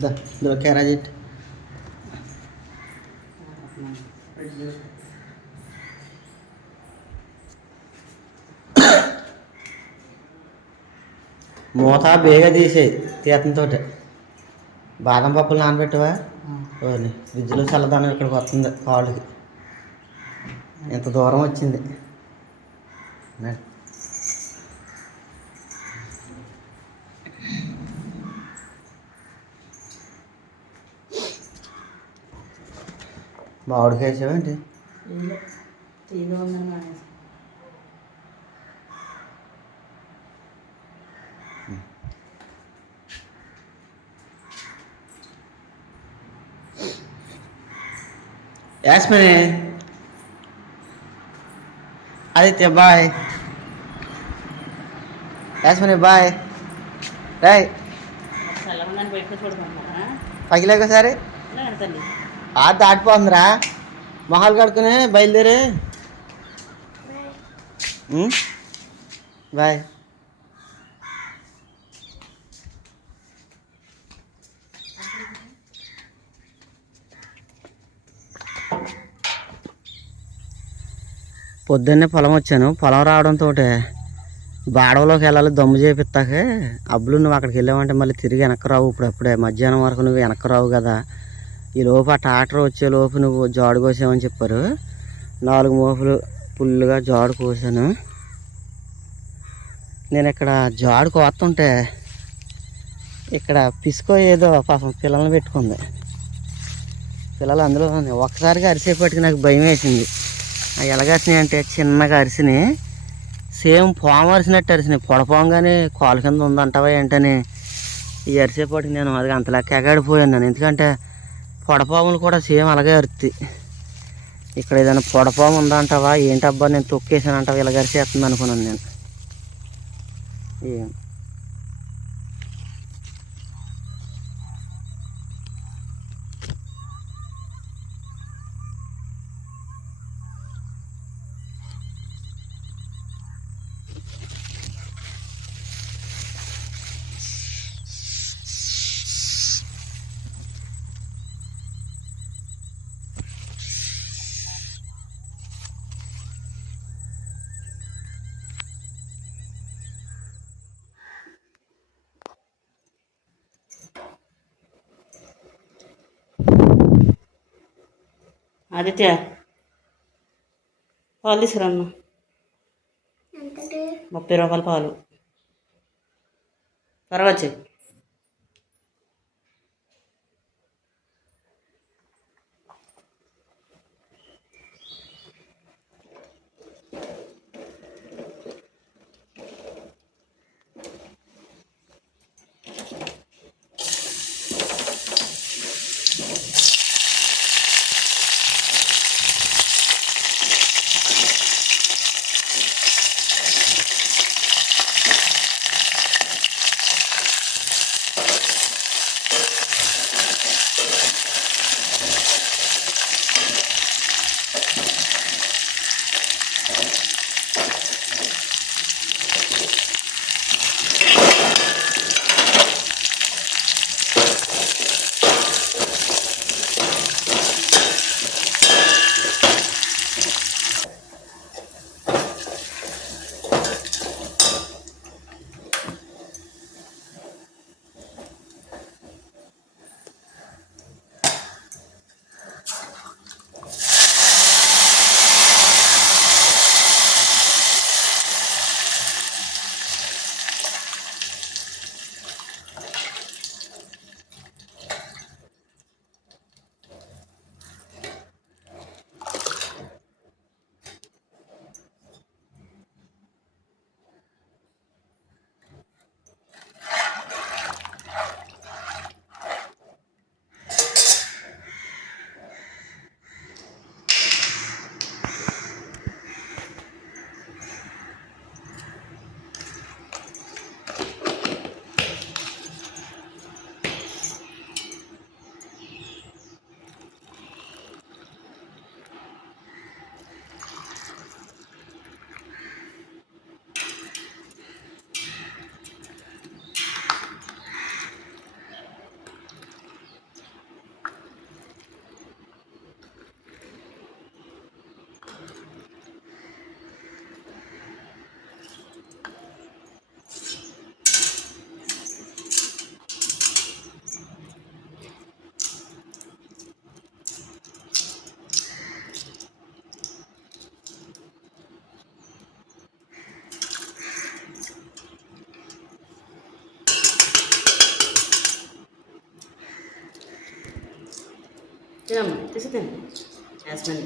దా ఇందులో క్యారాజిట్ మూత బేగా తీసేయి తీతంతో బాదం పప్పులు నానబెట్టవా? ఓని ఫ్రిడ్జ్లో చల్లదనం ఇక్కడికి వస్తుంది కాళ్ళకి. ఎంత దూరం వచ్చింది. నడు. మామిడికాయ వేసావేంటి యాస్మిని. ఆదిత్య బాయ్. యాస్మిని బాయ్. రాయ్. చల్లగా ఆ దాటిపోతుందిరా. మొహాలు కడుకునే బయలుదేరి. బాయ్. పొద్దున్నే పొలం వచ్చాను. పొలం రావడంతో బాడవలోకి వెళ్ళాలి దమ్ము చేపిస్తాకే అబ్బులు నువ్వు అక్కడికి వెళ్ళావంటే మళ్ళీ తిరిగి వెనక్కి రావు. ఇప్పుడప్పుడే మధ్యాహ్నం వరకు నువ్వు వెనక్కి రావు కదా. ఈ లోపు ఆ ట్రాక్టర్ వచ్చే లోపు నువ్వు జాడు కోసావని చెప్పారు. నాలుగు మోపులు ఫుల్గా జాడు కోసాను. నేను ఇక్కడ జాడు కోస్తుంటే ఇక్కడ పిసుకో ఏదో పాపం పిల్లల్ని పెట్టుకుంది. పిల్లలు అందులో ఉంది. ఒక్కసారిగా అరిసేపటికి నాకు భయం వేసింది. అవి ఎలాగరిసినాయి అంటే చిన్నగా అరిసిని సేమ్ పాము అరిసినట్టు అరిసినాయి పొడపోంగానే కాలు కింద ఉందంటావా ఏంటని ఈ అరిసేపటికి నేను అది అంతలా ఎగాడిపోయాను నేను. ఎందుకంటే పొడపాములు కూడా సేమ్ అలాగే అరుతాయి ఇక్కడ ఏదైనా పొడపాము ఉందంటావా ఏంటబ్బా నేను తొక్కేసాను అంటావా? ఇలా గరిచేస్తుంది అనుకున్నాను నేను. ఏం? ఆదిత్య పాలు తీసుకురమ్మా. ముప్పై రూపాయల పాలు. త్వరగా వచ్చి తినమ్మా తీసి తిను యాస్మిన్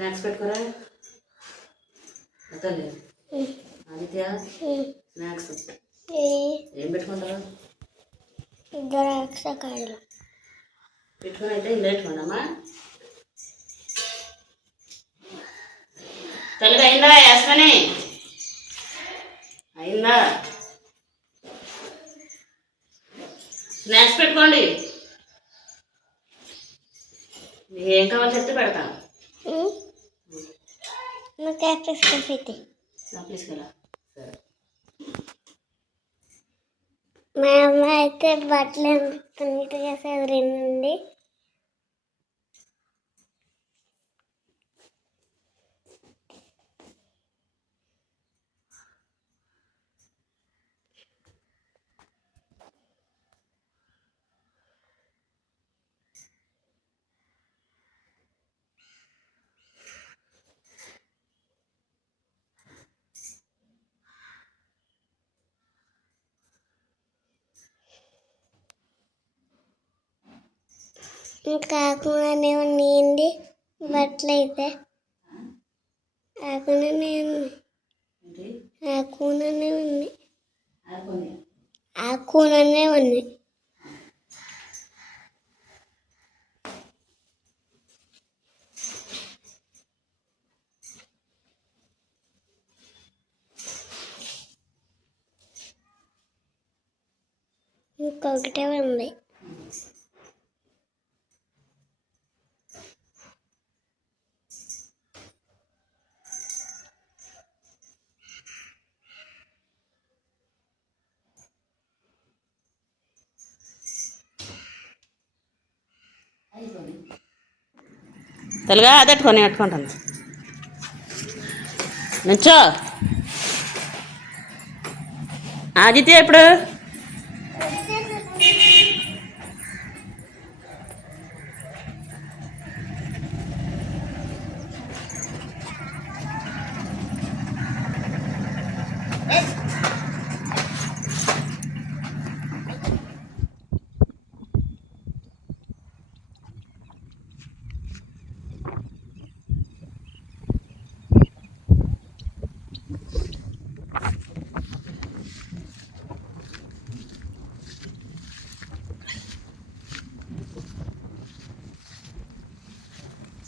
స్నాక్స్ పెట్టుకోరా అతలే ఆదిత్య స్నాక్స్. ఏం. పెట్టుకుంటారు ద్రాక్షకాయలు పెట్టుకుని అయితే ఇల్లు పెట్టుకోండమ్మా తెలుగు అయిందా యాస్మని? అయిందా? స్నాక్స్ పెట్టుకోండి. మీకు ఏం కావాలో చెప్తే పెడతాను యాపిల్స్ పెట్టి. తీసుకెళ్ళా సరే. మా అమ్మ అయితే బట్టలు ఎంత నీట్గా చదివింది ఇంకా కాకుండానే ఉన్నాయండి బట్టలు అయితే కాకుండానే ఉన్నాయి ఆకుండానే ఉన్నాయి ఆకుండానే ఉన్నాయి ఇంకొకటే ఉంది. తెలుగా అదట్టుకొని పెట్టుకుంటుంది. నుంచో. ఆదిత్య ఎప్పుడు?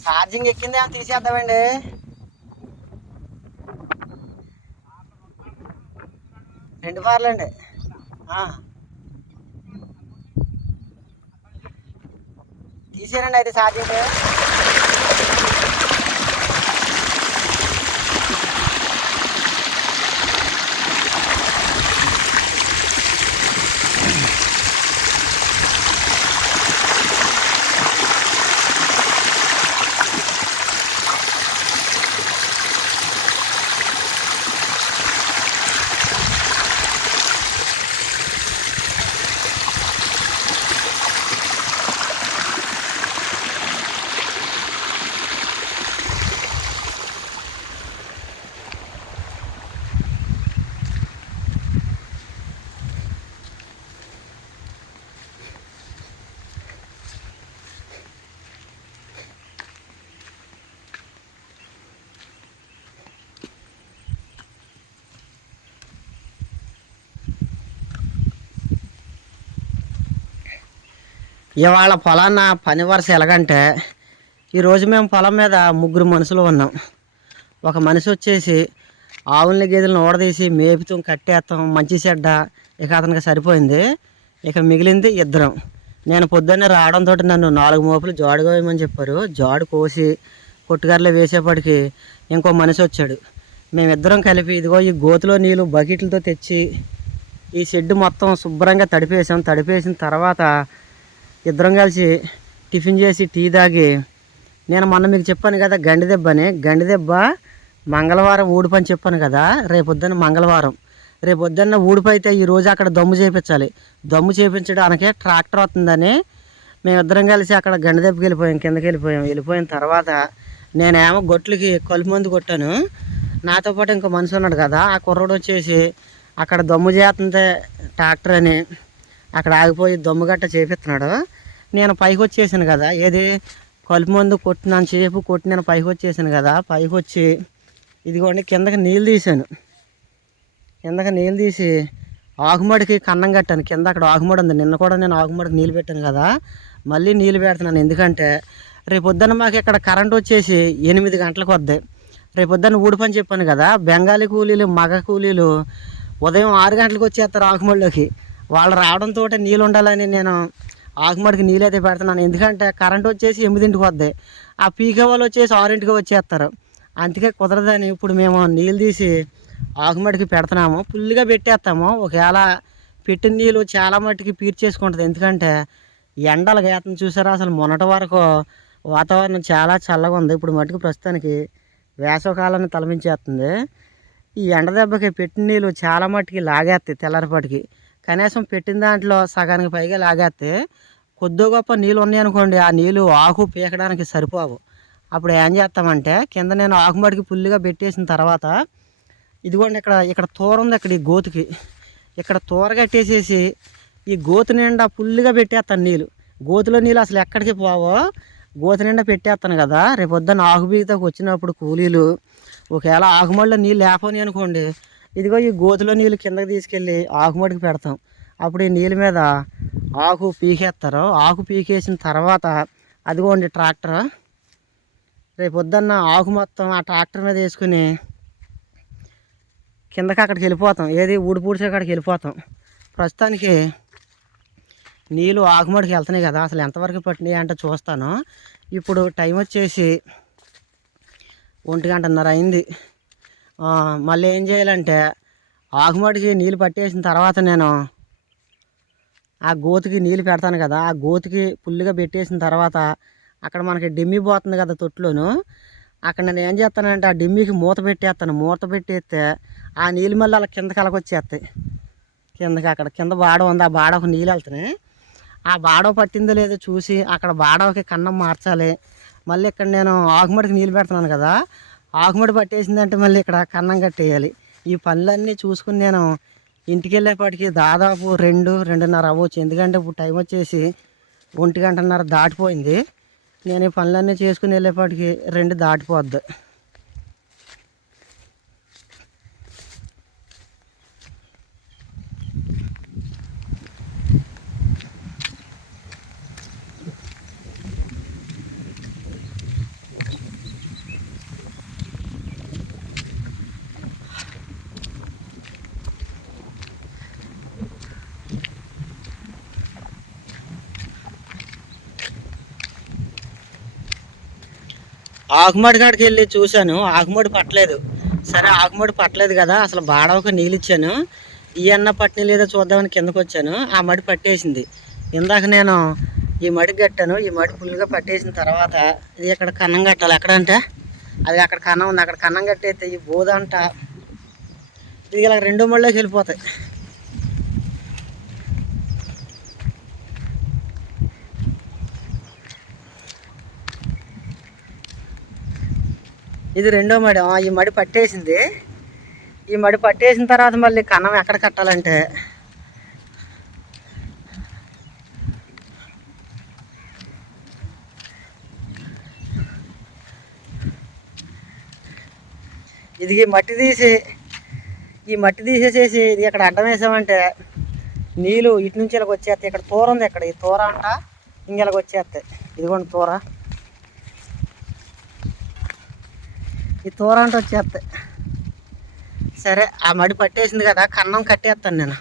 ఛార్జింగ్ ఎక్కింది అని తీసేద్దామండి. రెండు పార్లు అండి. తీసేరండి అయితే ఛార్జింగ్. ఇవాళ పొలాన్న పని వరుస ఎలాగంటే ఈరోజు మేము పొలం మీద ముగ్గురు మనుషులు ఉన్నాం. ఒక మనిషి వచ్చేసి ఆవుల్ని గేదెలను ఓడదీసి మేపుతాం కట్టేస్తాం మంచి చెడ్డ ఇక అతనికి సరిపోయింది. ఇక మిగిలింది ఇద్దరం. నేను పొద్దున్నే రావడంతో నన్ను నాలుగు మోపులు జాడు కోయమని చెప్పారు. జాడు కోసి కొట్టుగారిలో వేసేపటికి ఇంకో మనిషి వచ్చాడు. మేమిద్దరం కలిపి ఇదిగో ఈ గోతులో నీళ్ళు బకెట్లతో తెచ్చి ఈ షెడ్ మొత్తం శుభ్రంగా తడిపేసాం. తడిపేసిన తర్వాత ఇద్దరం కలిసి టిఫిన్ చేసి టీ తాగి నేను మొన్న మీకు చెప్పాను కదా గండి దెబ్బ అని. గండి దెబ్బ మంగళవారం ఊడిపని చెప్పాను కదా రేపొద్దున మంగళవారం. రేపొద్దున్న ఊడిపోయితే ఈరోజు అక్కడ దమ్ము చేయించాలి దమ్ము చేపించడానికే ట్రాక్టర్ వస్తుందని మేమిద్దరం కలిసి అక్కడ గండి దెబ్బకి వెళ్ళిపోయాం కిందకి వెళ్ళిపోయాం. వెళ్ళిపోయిన తర్వాత నేనేమో గొట్లకి కలుపు మందు కొట్టాను. నాతో పాటు ఇంకో మనిషి ఉన్నాడు కదా ఆ కుర్రోడు వచ్చేసి అక్కడ దమ్ము చేస్తుంది ట్రాక్టర్ అని అక్కడ ఆగిపోయి దమ్ము గట్ట చేపిస్తున్నాడు. నేను పైకి వచ్చేసాను కదా. ఏది? కలుపు మందు కొట్టినాను చేపు కొట్టి నేను పైకి వచ్చేసాను కదా. పైకి వచ్చి ఇదిగోండి కిందకి నీళ్ళు తీసాను కిందకి నీళ్ళు తీసి ఆకుమడికి కన్నం కట్టాను. కింద అక్కడ ఆకుమడి ఉంది. నిన్న కూడా నేను ఆకుమడికి నీళ్ళు పెట్టాను కదా. మళ్ళీ నీళ్ళు పెడుతున్నాను. ఎందుకంటే రేపొద్దున మాకు ఇక్కడ కరెంట్ వచ్చేసి ఎనిమిది గంటలకు వద్దాయి రేపొద్దున ఊడి పని చెప్పాను కదా. బెంగాలీ కూలీలు మగ కూలీలు ఉదయం ఆరు గంటలకు వచ్చేస్తారు ఆకుమడిలోకి. వాళ్ళు రావడంతో నీళ్ళు ఉండాలని నేను ఆకుమడికి నీళ్ళు అయితే పెడుతున్నాను. ఎందుకంటే కరెంట్ వచ్చేసి ఎనిమిదింటికి వద్ది. ఆ పీకే వాళ్ళు వచ్చేసి ఆరింటికి వచ్చేస్తారు. అందుకే కుదరదని ఇప్పుడు మేము నీళ్ళు తీసి ఆకుమడికి పెడుతున్నాము. ఫుల్గా పెట్టేస్తాము. ఒకవేళ పెట్టిన నీళ్ళు చాలా మట్టుకి పీర్చేసుకుంటుంది ఎందుకంటే ఎండలు గేతం చూసారా? అసలు మొన్నటి వరకు వాతావరణం చాలా చల్లగా ఉంది. ఇప్పుడు మటుకు ప్రస్తుతానికి వేసవకాలాన్ని తలమించేస్తుంది ఈ ఎండ దెబ్బకి పెట్టిన నీళ్ళు చాలా మట్టుకి లాగేస్తాయి తెల్లరిపాటికి. కనీసం పెట్టిన దాంట్లో సగానికి పైగా లాగేస్తే కొద్ది గొప్ప నీళ్ళు ఉన్నాయి అనుకోండి. ఆ నీళ్ళు ఆకు పీకడానికి సరిపోవు. అప్పుడు ఏం చేస్తామంటే కింద నేను ఆకుమడికి పుల్లిగా పెట్టేసిన తర్వాత ఇదిగోండి ఇక్కడ ఇక్కడ తోర ఉంది ఇక్కడ ఈ గోతుకి. ఇక్కడ తోర కట్టేసేసి ఈ గోతు నిండా పుల్లిగా పెట్టేస్తాను నీళ్ళు. గోతులో నీళ్ళు అసలు ఎక్కడికి పోవో? గోతు నిండా పెట్టేస్తాను కదా. రేపొద్దున ఆకు బీగతకు వచ్చినప్పుడు కూలీలు ఒకవేళ ఆకుమడిలో నీళ్ళు లేకపోని అనుకోండి ఇదిగో ఈ గోతులో నీళ్ళు కిందకి తీసుకెళ్ళి ఆకుమడికి పెడతాం. అప్పుడు ఈ నీళ్ళ మీద ఆకు పీకేస్తారు. ఆకు పీకేసిన తర్వాత అదిగోండి ట్రాక్టర్. రేపు పొద్దున్న ఆకు మొత్తం ఆ ట్రాక్టర్ మీద వేసుకుని కిందకి అక్కడికి వెళ్ళిపోతాం. ఏది ఊడిపూడిసే అక్కడికి వెళ్ళిపోతాం. ప్రస్తుతానికి నీళ్ళు ఆకుమడికి వెళ్తున్నాయి కదా. అసలు ఎంతవరకు పట్టినాయి అంటే చూస్తాను. ఇప్పుడు టైం వచ్చేసి ఒంటి గంటన్నర అయింది. మళ్ళీ ఏం చేయాలంటే ఆకుమడికి నీళ్ళు పట్టేసిన తర్వాత నేను ఆ గోతికి నీళ్ళు పెడతాను కదా ఆ గోతికి పుల్లుగా పెట్టేసిన తర్వాత అక్కడ మనకి డిమ్మి పోతుంది కదా తొట్టులోను అక్కడ నేను ఏం చేస్తానంటే ఆ డిమ్మికి మూత పెట్టేస్తాను. మూత పెట్టేస్తే ఆ నీళ్ళు మళ్ళీ అలా కిందకి కలకొచ్చేస్తాయి కిందకి అక్కడ కింద బాడ ఉంది ఆ బాడకు నీళ్ళు వెళ్తున్నాయి. ఆ బాడవ పట్టిందో లేదో చూసి అక్కడ బాడవకి కన్నం మార్చాలి. మళ్ళీ ఇక్కడ నేను ఆకుమడికి నీళ్ళు పెడుతున్నాను కదా ఆకుమడి పట్టేసిందంటే మళ్ళీ ఇక్కడ కన్నం కట్టేయాలి. ఈ పనులన్నీ చూసుకుని నేను ఇంటికి వెళ్ళేపాటికి దాదాపు రెండు రెండున్నర అవ్వచ్చు. ఎందుకంటే ఇప్పుడు టైం వచ్చేసి ఒంటి గంటన్నర దాటిపోయింది. నేను ఈ పనులన్నీ చేసుకుని వెళ్ళేపాటికి రెండు దాటిపోద్ది. ఆకుమడి కాడికి వెళ్ళి చూశాను. ఆకుమడి పట్టలేదు. సరే ఆకుమడి పట్టలేదు కదా. అసలు బాడవకు నీళ్ళు ఇచ్చాను. ఈ అన్న పట్టిన లేదో చూద్దామని కిందకు వచ్చాను. ఆ మడి పట్టేసింది. ఇందాక నేను ఈ మడి కట్టాను. ఈ మడి ఫుల్గా పట్టేసిన తర్వాత ఇది ఇక్కడ కన్నం కట్టాలి? ఎక్కడంటే? అది అక్కడ కన్నం ఉంది. అక్కడ కన్నం కట్టేస్తే ఈ బోదంట ఇది ఇలా రెండో మళ్ళీకి వెళ్ళిపోతాయి. ఇది రెండో మడి. ఈ మడి పట్టేసింది. ఈ మడి పట్టేసిన తర్వాత మళ్ళీ కన్నం ఎక్కడ కట్టాలంటే? ఇది ఈ మట్టి తీసి ఈ మట్టి తీసేసేసి ఇది ఇక్కడ అడ్డం వేసామంటే నీళ్ళు ఇటు నుంచి ఇలాగ వచ్చేస్తాయి. ఇక్కడ తూర ఉంది ఇక్కడ. ఈ తూర అంట ఇంకెలాగ వచ్చేస్తాయి. ఇదిగోండి తూర. ఈ తోరంట వచ్చేస్తాయి సరే ఆ మడి పట్టేసింది కదా కన్నం కట్టేస్తాను నేను.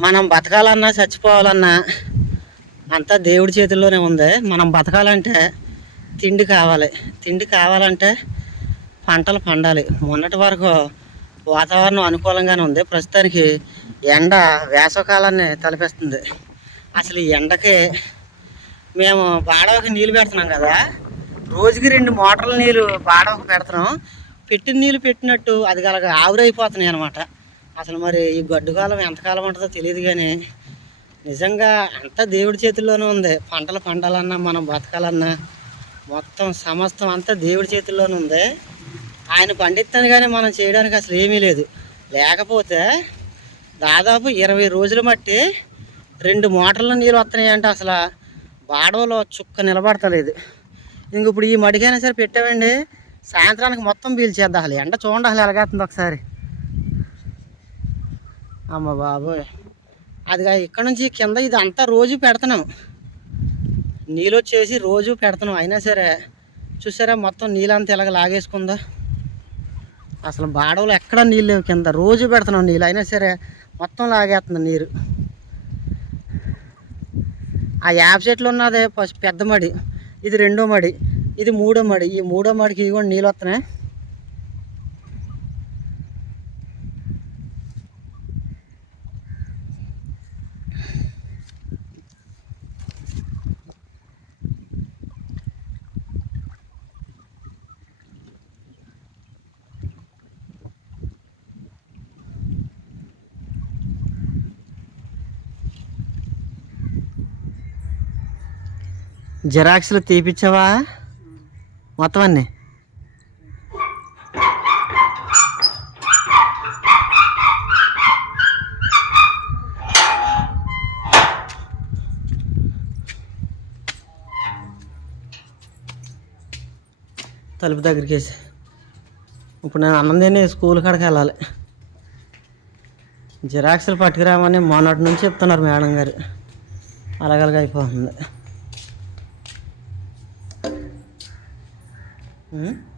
మనం బతకాలన్నా చచ్చిపోవాలన్నా అంతా దేవుడి చేతుల్లోనే ఉంది. మనం బతకాలంటే తిండి కావాలి. తిండి కావాలంటే పంటలు పండాలి. మొన్నటి వరకు వాతావరణం అనుకూలంగానే ఉంది. ప్రస్తుతానికి ఎండ వేసవకాలాన్ని తలపిస్తుంది. అసలు ఈ ఎండకి మేము బాడవకి నీళ్ళు పెడుతున్నాం కదా. రోజుకి రెండు మోటార్ల నీళ్ళు బాడవకు పెడుతున్నాం. పెట్టిన నీళ్ళు పెట్టినట్టు అది కలగ ఆవిరైపోతున్నాయి అనమాట అసలు మరి ఈ గడ్డుకాలం ఎంతకాలం ఉంటుందో తెలియదు కానీ నిజంగా అంతా దేవుడి చేతుల్లోనే ఉంది. పంటలు పండాలన్నా మనం బతకాలన్నా మొత్తం సమస్తం అంతా దేవుడి చేతుల్లోనే ఉంది. ఆయన పండిస్తాను కానీ మనం చేయడానికి అసలు ఏమీ లేదు. లేకపోతే దాదాపు ఇరవై రోజుల మట్టి రెండు మోటార్ల నీళ్ళు వస్తున్నాయంటే అసలు. బాడవలో చుక్క నిలబడతలేదు. ఇంక ఇప్పుడు ఈ మడికైనా సరే పెట్టామండి. సాయంత్రానికి మొత్తం పీల్చేద్దాం అసలు. ఎండ చూడండి అసలు ఎలాగేస్తుంది ఒకసారి. అమ్మ బాబోయ్. అదిగా ఇక్కడ నుంచి కింద ఇది అంతా రోజు పెడుతున్నాం. నీళ్ళు వచ్చేసి రోజు పెడుతున్నాం. అయినా సరే చూసారా మొత్తం నీళ్ళంతా ఇలాగ లాగేసుకుందా. అసలు బాడవలు ఎక్కడ నీళ్ళు లేవు కింద. రోజు పెడుతున్నాం నీళ్ళు. అయినా సరే మొత్తం లాగేస్తుంది నీరు. ఆ యాప చెట్లు ఉన్నదే ఫస్ట్ పెద్ద మడి. ఇది రెండో మడి. ఇది మూడో మడి. ఈ మూడో మడికి ఇవి కూడా నీళ్ళు వస్తున్నాయి. జిరాక్స్లు తీపిచ్చావా? మొత్తం అన్నీ. తలుపు దగ్గరికి వేసి ఇప్పుడు నేను అన్నం స్కూల్ కాడికి వెళ్ళాలి. జిరాక్స్లు పట్టుకురామని మొన్నటి నుంచి చెప్తున్నారు మేడం గారు. అలాగలగా అయిపోతుంది. 嗯？